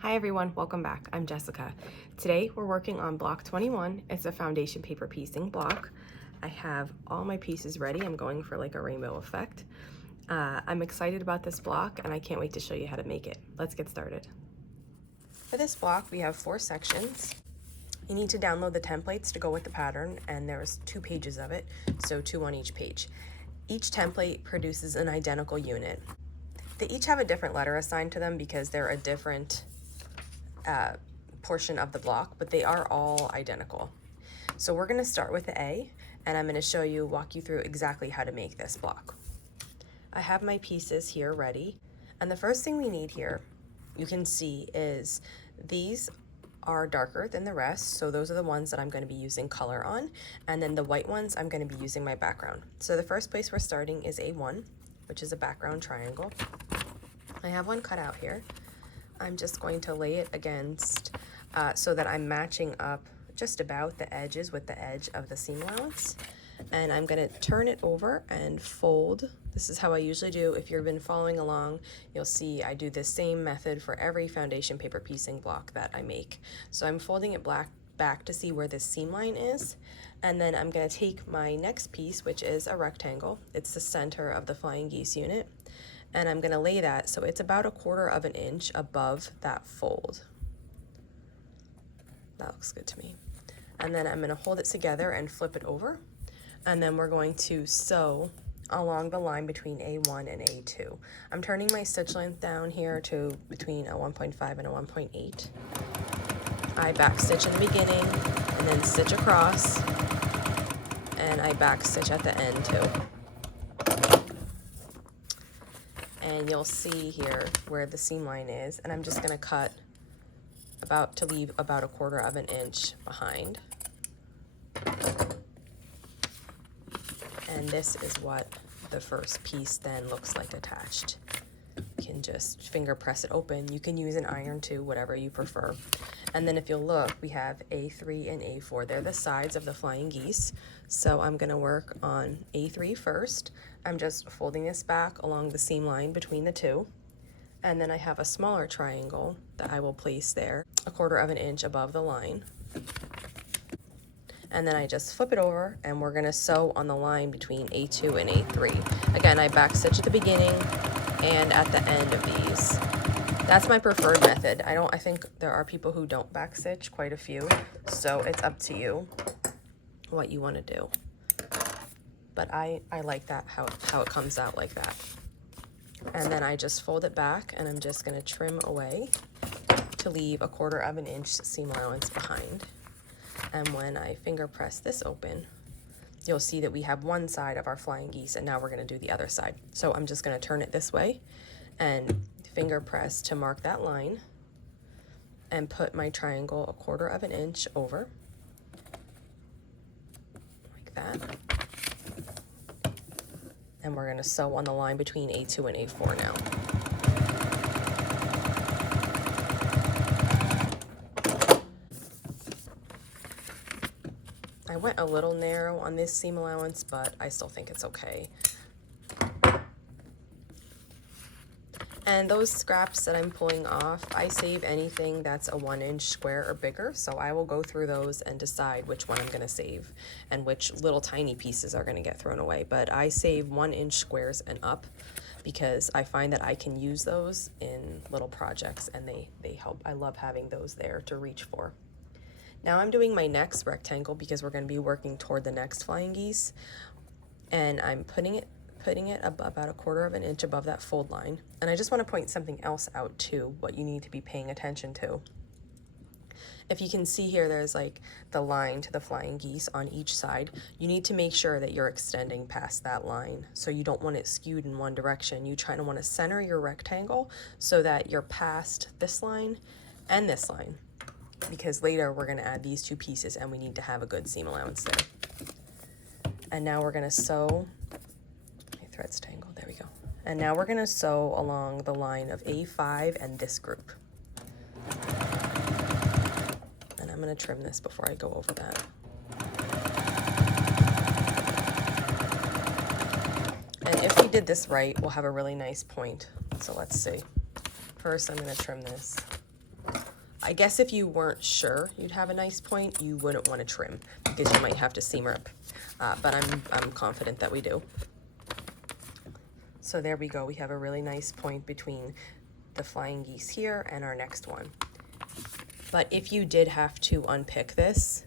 Hi everyone, welcome back. I'm Jessica. Today we're working on block 21. It's a foundation paper piecing block. I have all my pieces ready. I'm going for like a rainbow effect. I'm excited about this block and I can't wait to show you how to make it. Let's get started. For this block we have 4 sections. You need to download the templates to go with the pattern, and there's 2 pages of it, so 2 on each page. Each template produces an identical unit. They each have a different letter assigned to them because they're a different portion of the block, but they are all identical. So we're going to start with the A, and I'm going to walk you through exactly how to make this block. I have my pieces here ready, and the first thing we need here, you can see, is these are darker than the rest, so those are the ones that I'm going to be using color on, and then the white ones I'm going to be using my background. So the first place we're starting is A1, which is a background triangle. I have one cut out here. I'm just going to lay it against so that I'm matching up just about the edges with the edge of the seam allowance. And I'm going to turn it over and fold. This is how I usually do. If you've been following along, you'll see I do the same method for every foundation paper piecing block that I make. So I'm folding it back to see where this seam line is. And then I'm going to take my next piece, which is a rectangle. It's the center of the Flying Geese unit. And I'm going to lay that so it's about 1/4 of an inch above that fold. That looks good to me. And then I'm going to hold it together and flip it over. And then we're going to sew along the line between A1 and A2. I'm turning my stitch length down here to between a 1.5 and a 1.8. I back stitch in the beginning and then stitch across, and I back stitch at the end too. And you'll see here where the seam line is, and I'm just going to cut to leave about 1/4 of an inch behind. And this is what the first piece then looks like attached. You can just finger press it open. You can use an iron too, whatever you prefer. And then if you'll look, we have A3 and A4. They're the sides of the Flying Geese. So I'm going to work on A3 first. I'm just folding this back along the seam line between the two. And then I have a smaller triangle that I will place there 1/4 of an inch above the line. And then I just flip it over, and we're going to sew on the line between A2 and A3. Again, I back stitch at the beginning and at the end of these. That's my preferred method. I think there are people who don't back stitch, quite a few, so it's up to you what you want to do. But I like that, how it comes out like that. And then I just fold it back, and I'm just going to trim away to leave 1/4 of an inch seam allowance behind. And when I finger press this open, you'll see that we have one side of our Flying Geese, and now we're going to do the other side. So I'm just going to turn it this way and finger press to mark that line and put my triangle 1/4 of an inch over, like that. And we're going to sew on the line between A2 and A4 now. I went a little narrow on this seam allowance, but I still think it's okay. And those scraps that I'm pulling off, I save anything that's a 1-inch square or bigger, so I will go through those and decide which one I'm going to save and which little tiny pieces are going to get thrown away. But I save 1-inch squares and up because I find that I can use those in little projects, and they help. I love having those there to reach for. Now I'm doing my next rectangle because we're going to be working toward the next Flying Geese, and I'm putting it about 1/4 of an inch above that fold line. And I just want to point something else out too, what you need to be paying attention to. If you can see here, there's like the line to the Flying Geese on each side. You need to make sure that you're extending past that line, so you don't want it skewed in one direction. You try to want to center your rectangle so that you're past this line and this line, because later we're going to add these 2 pieces and we need to have a good seam allowance there. And now we're going to sew, my thread's tangled, there we go. And now we're going to sew along the line of A5 and this group. And I'm going to trim this before I go over that. And if we did this right, we'll have a really nice point. So let's see. First, I'm going to trim this. I guess if you weren't sure you'd have a nice point, you wouldn't want to trim because you might have to seam rip. But I'm confident that we do. So there we go. We have a really nice point between the flying geese here and our next one. But if you did have to unpick this,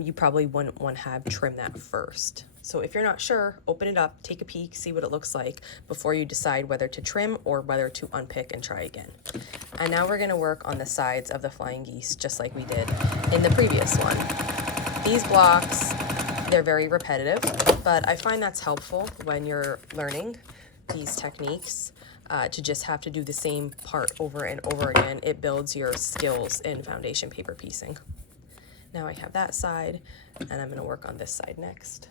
you probably wouldn't want to have trim that first. So if you're not sure, open it up, take a peek, see what it looks like before you decide whether to trim or whether to unpick and try again. And now we're gonna work on the sides of the flying geese just like we did in the previous one. These blocks, they're very repetitive, but I find that's helpful when you're learning these techniques, to just have to do the same part over and over again. It builds your skills in foundation paper piecing. Now I have that side, and I'm gonna work on this side next.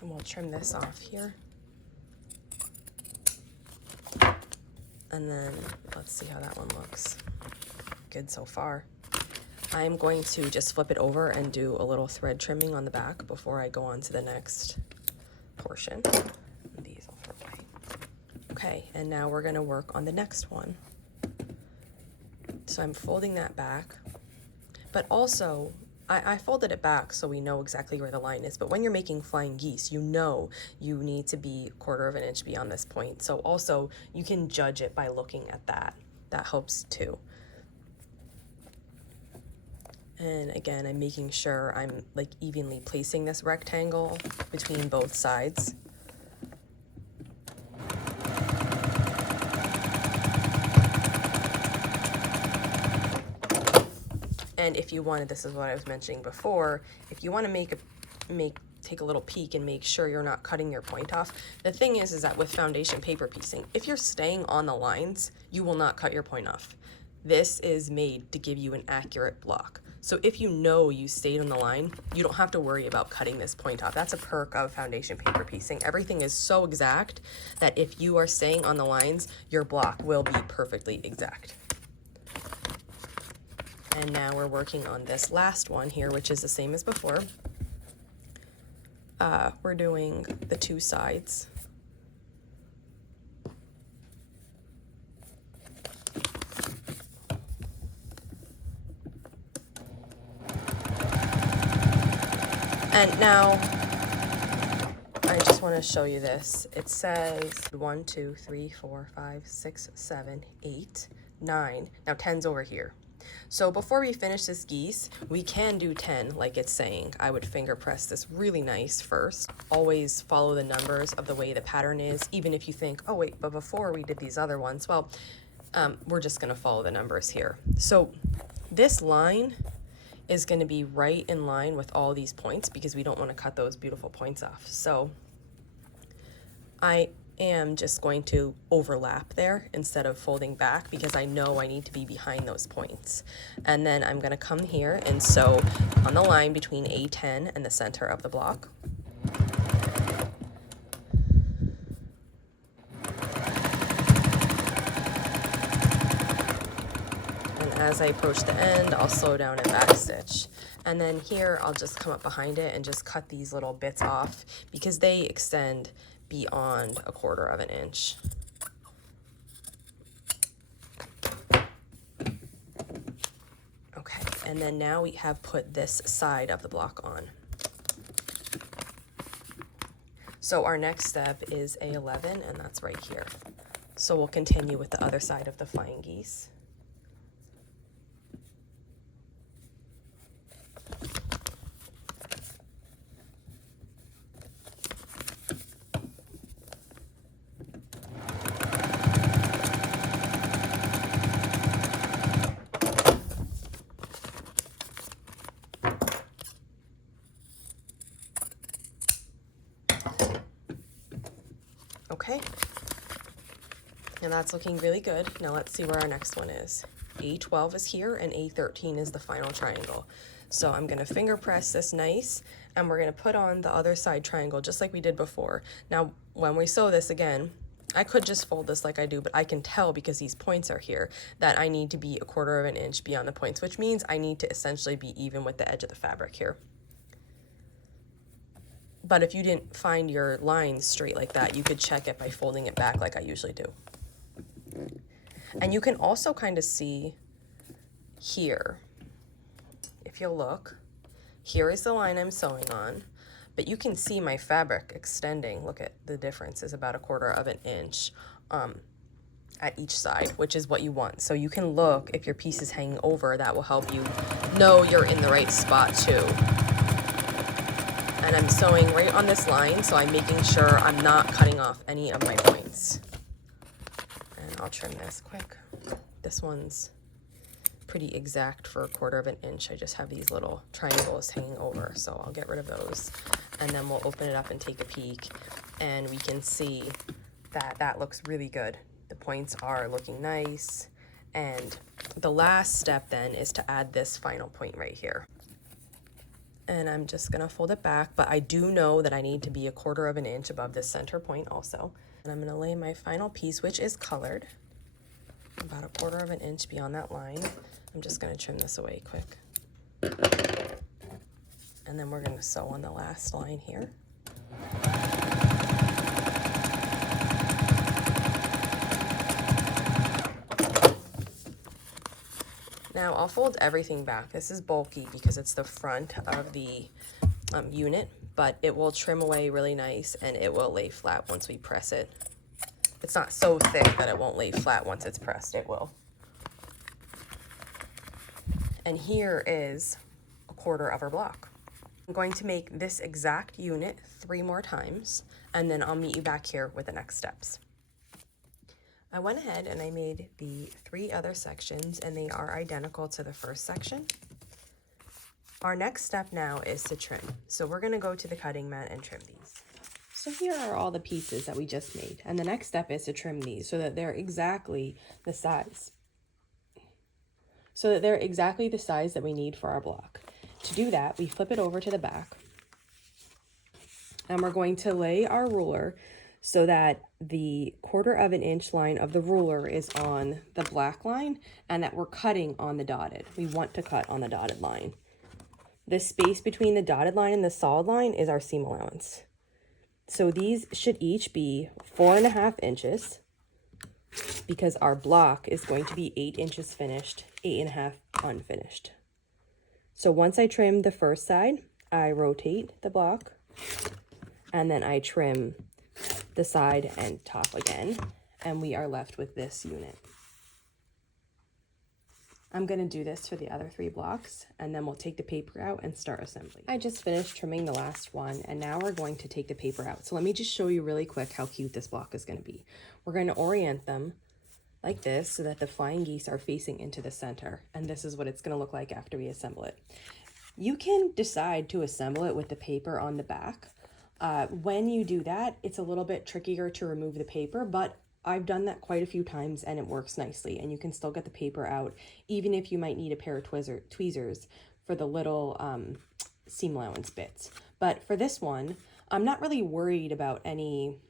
And we'll trim this off here. And then let's see how that one looks. Good so far. I'm going to just flip it over and do a little thread trimming on the back before I go on to the next portion. These I'll throw away. Okay, and now we're gonna work on the next one. So I'm folding that back, but also I folded it back so we know exactly where the line is, but when you're making flying geese, you know you need to be 1/4 of an inch beyond this point. So also you can judge it by looking at that. That helps too. And again, I'm making sure I'm like evenly placing this rectangle between both sides. And if you wanted, this is what I was mentioning before, if you want to take a little peek and make sure you're not cutting your point off. The thing is that with foundation paper piecing, if you're staying on the lines, you will not cut your point off. This is made to give you an accurate block. So if you know you stayed on the line, you don't have to worry about cutting this point off. That's a perk of foundation paper piecing. Everything is so exact that if you are staying on the lines, your block will be perfectly exact. And now we're working on this last one here, which is the same as before. We're doing the 2 sides. And now I just want to show you this. It says 1, 2, 3, 4, 5, 6, 7, 8, 9. Now 10's over here. So before we finish this geese, we can do 10 like it's saying. I would finger press this really nice first. Always follow the numbers of the way the pattern is, even if you think, oh wait, but before we did these other ones, well, we're just gonna follow the numbers here. So this line is gonna be right in line with all these points because we don't wanna cut those beautiful points off. So I am just going to overlap there instead of folding back because I know I need to be behind those points. And then I'm gonna come here and sew on the line between A10 and the center of the block. And as I approach the end, I'll slow down and backstitch. And then here, I'll just come up behind it and just cut these little bits off because they extend beyond 1/4 of an inch. Okay, and then now we have put this side of the block on. So our next step is A11, and that's right here. So we'll continue with the other side of the flying geese. Okay, and that's looking really good. Now let's see where our next one is. A12 is here and A13 is the final triangle. So I'm gonna finger press this nice and we're gonna put on the other side triangle just like we did before. Now, when we sew this again, I could just fold this like I do, but I can tell because these points are here that I need to be 1/4 of an inch beyond the points, which means I need to essentially be even with the edge of the fabric here. But if you didn't find your lines straight like that, you could check it by folding it back like I usually do. And you can also kind of see here, if you'll look, here is the line I'm sewing on, but you can see my fabric extending. Look at the difference is about 1/4 of an inch at each side, which is what you want. So you can look if your piece is hanging over, that will help you know you're in the right spot too. And I'm sewing right on this line, so I'm making sure I'm not cutting off any of my points. And I'll trim this quick. This one's pretty exact for 1/4 of an inch. I just have these little triangles hanging over, so I'll get rid of those. And then we'll open it up and take a peek, and we can see that that looks really good. The points are looking nice. And the last step then is to add this final point right here. And I'm just gonna fold it back, but I do know that I need to be 1/4 of an inch above this center point also. And I'm gonna lay my final piece, which is colored, about 1/4 of an inch beyond that line. I'm just gonna trim this away quick. And then we're gonna sew on the last line here. Now I'll fold everything back. This is bulky because it's the front of the unit, but it will trim away really nice and it will lay flat once we press it. It's not so thick that it won't lay flat once it's pressed, it will. And here is 1/4 of our block. I'm going to make this exact unit 3 more times, and then I'll meet you back here with the next steps. I went ahead and I made the 3 other sections, and they are identical to the first section. Our next step now is to trim. So we're gonna go to the cutting mat and trim these. So here are all the pieces that we just made, and the next step is to trim these so that they're exactly the size. that we need for our block. To do that, we flip it over to the back, and we're going to lay our ruler so that the 1/4 of an inch line of the ruler is on the black line and that we're cutting on the dotted. We want to cut on the dotted line. The space between the dotted line and the solid line is our seam allowance. So these should each be 4.5 inches because our block is going to be 8 inches finished, 8.5 unfinished. So once I trim the first side, I rotate the block and then I trim the side and top again, and we are left with this unit. I'm going to do this for the other 3 blocks, and then we'll take the paper out and start assembling. I just finished trimming the last one, and now we're going to take the paper out. So let me just show you really quick how cute this block is going to be. We're going to orient them like this so that the flying geese are facing into the center, and this is what it's going to look like after we assemble it. You can decide to assemble it with the paper on the back. When you do that, it's a little bit trickier to remove the paper, but I've done that quite a few times and it works nicely, and you can still get the paper out even if you might need a pair of tweezers for the little seam allowance bits. But for this one, I'm not really worried about any,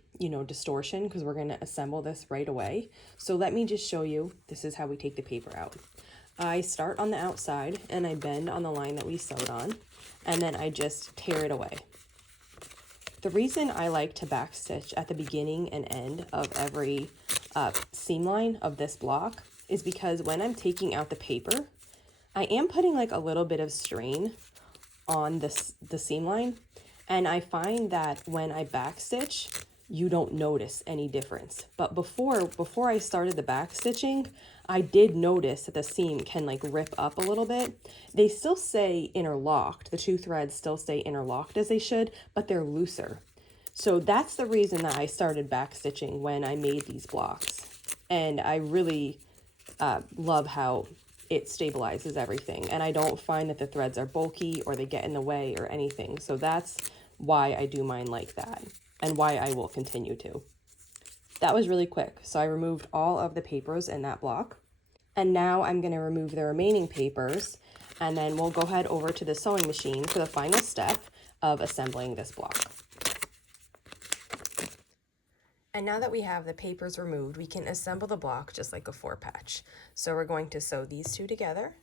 distortion because we're going to assemble this right away. So let me just show you, this is how we take the paper out. I start on the outside and I bend on the line that we sewed on, and then I just tear it away. The reason I like to backstitch at the beginning and end of every seam line of this block is because when I'm taking out the paper, I am putting like a little bit of strain on the seam line, and I find that when I backstitch, you don't notice any difference. But before I started the backstitching, I did notice that the seam can like rip up a little bit. They still stay interlocked. The 2 threads still stay interlocked as they should, but they're looser. So that's the reason that I started backstitching when I made these blocks. And I really love how it stabilizes everything. And I don't find that the threads are bulky or they get in the way or anything. So that's why I do mine like that, and why I will continue to. That was really quick. So I removed all of the papers in that block. And now I'm going to remove the remaining papers, and then we'll go ahead over to the sewing machine for the final step of assembling this block. And now that we have the papers removed, we can assemble the block just like a 4-patch. So we're going to sew these two together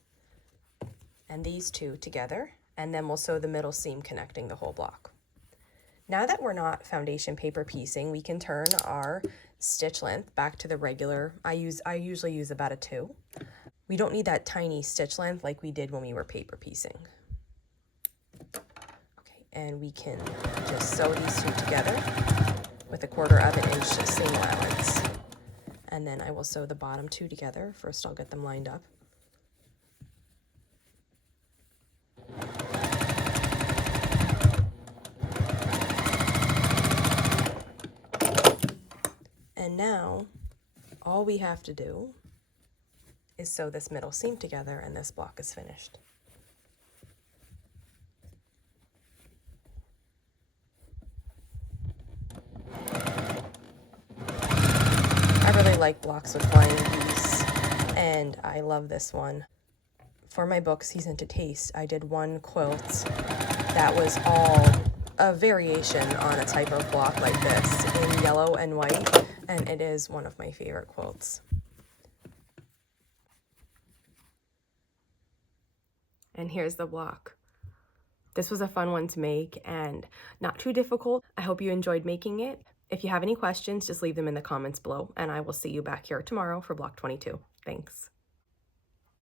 and these two together, and then we'll sew the middle seam connecting the whole block. Now that we're not foundation paper piecing, we can turn our stitch length back to the regular. I usually use about a 2. We don't need that tiny stitch length like we did when we were paper piecing. Okay, and we can just sew these two together with 1/4 of an inch seam allowance. And then I will sew the bottom two together. First, I'll get them lined up. And now, all we have to do is sew this middle seam together and this block is finished. I really like blocks with flying geese, and I love this one. For my book, Season to Taste, I did one quilt that was all a variation on a type of block like this in yellow and white, and it is one of my favorite quilts. And here's the block. This was a fun one to make and not too difficult. I hope you enjoyed making it. If you have any questions, just leave them in the comments below, and I will see you back here tomorrow for block 22. Thanks.